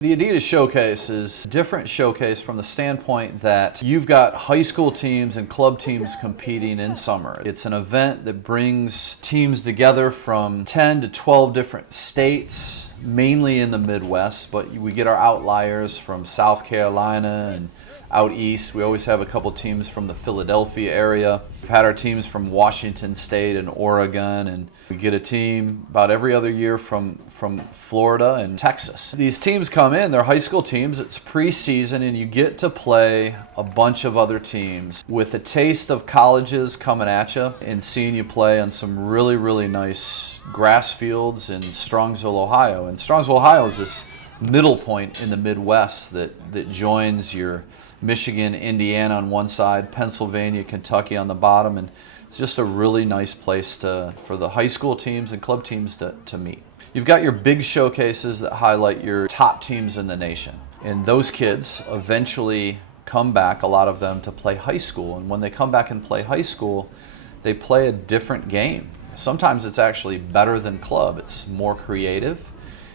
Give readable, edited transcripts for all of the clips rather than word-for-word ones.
The Adidas Showcase is a different showcase from the standpoint that you've got high school teams and club teams competing in summer. It's an event that brings teams together from 10 to 12 different states, mainly in the Midwest, but we get our outliers from South Carolina and out east. We always have a couple teams from the Philadelphia area. We've had our teams from Washington State and Oregon, and we get a team about every other year from Florida and Texas. These teams come in, they're high school teams, it's preseason, and you get to play a bunch of other teams with a taste of colleges coming at you and seeing you play on some really, really nice grass fields in Strongsville, Ohio. And Strongsville, Ohio is this middle point in the Midwest that joins your Michigan, Indiana on one side, Pennsylvania, Kentucky on the bottom, and it's just a really nice place for the high school teams and club teams to meet. You've got your big showcases that highlight your top teams in the nation, and those kids eventually come back, a lot of them, to play high school, and when they come back and play high school, they play a different game. Sometimes it's actually better than club. It's more creative,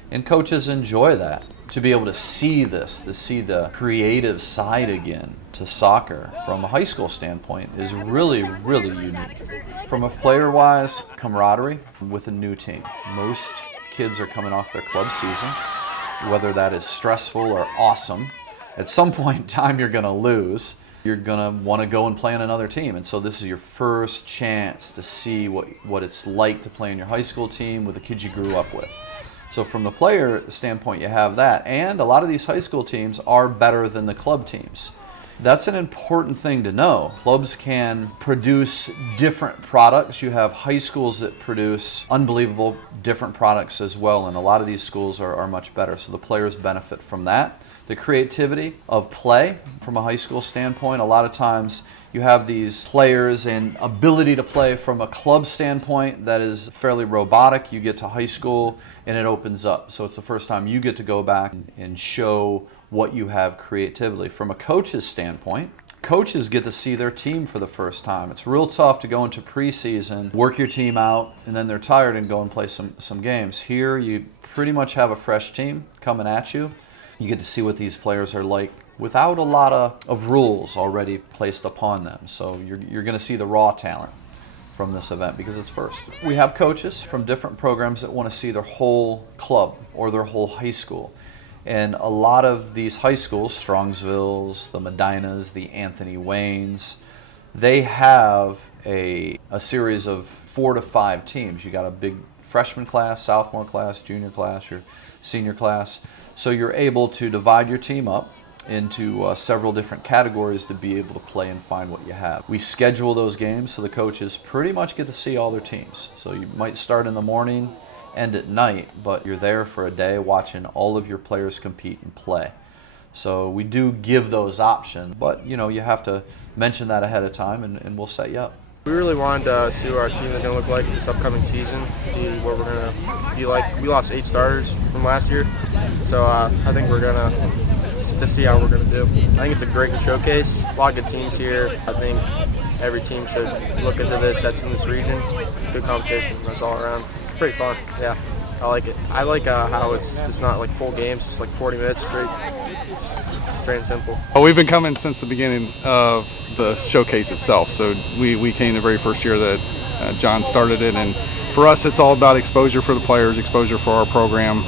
and coaches enjoy that. To be able to see this, to see the creative side again to soccer from a high school standpoint is really, really unique. From a player-wise, camaraderie with a new team. Most kids are coming off their club season, whether that is stressful or awesome. At some point in time, you're going to lose. You're going to want to go and play on another team. And so this is your first chance to see what it's like to play in your high school team with the kids you grew up with. So from the player standpoint, you have that. And a lot of these high school teams are better than the club teams. That's an important thing to know. Clubs can produce different products. You have high schools that produce unbelievable different products as well, and a lot of these schools are much better. So the players benefit from that. The creativity of play from a high school standpoint, a lot of times you have these players and ability to play from a club standpoint that is fairly robotic. You get to high school and it opens up. So it's the first time you get to go back and show what you have creatively. From a coach's standpoint, coaches get to see their team for the first time. It's real tough to go into preseason, work your team out, and then they're tired and go and play some games. Here you pretty much have a fresh team coming at you. You get to see what these players are like without a lot of rules already placed upon them. So you're going to see the raw talent from this event because it's first. We have coaches from different programs that want to see their whole club or their whole high school. And a lot of these high schools, Strongsvilles, the Medinas, the Anthony Waynes, they have a series of 4 to 5 teams. You got a big freshman class, sophomore class, junior class, your senior class. So you're able to divide your team up into several different categories to be able to play and find what you have. We schedule those games so the coaches pretty much get to see all their teams. So you might start in the morning, end at night, but you're there for a day watching all of your players compete and play. So we do give those options, but you have to mention that ahead of time and we'll set you up. We really wanted to see what our team is going to look like this upcoming season, see what we're going to be like. We lost 8 starters from last year, so I think we're going to see how we're going to do. I think it's a great showcase, a lot of good teams here. I think every team should look into this that's in this region. Good competition, that's all around. It's pretty fun, yeah. I like it. I like how it's not like full games, it's like 40 minutes straight. Straight and simple. Well, we've been coming since the beginning of the showcase itself. So we came the very first year that John started it, and for us it's all about exposure for the players, exposure for our program,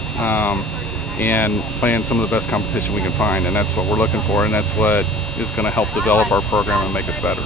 and playing some of the best competition we can find, and that's what we're looking for, and that's what is going to help develop our program and make us better.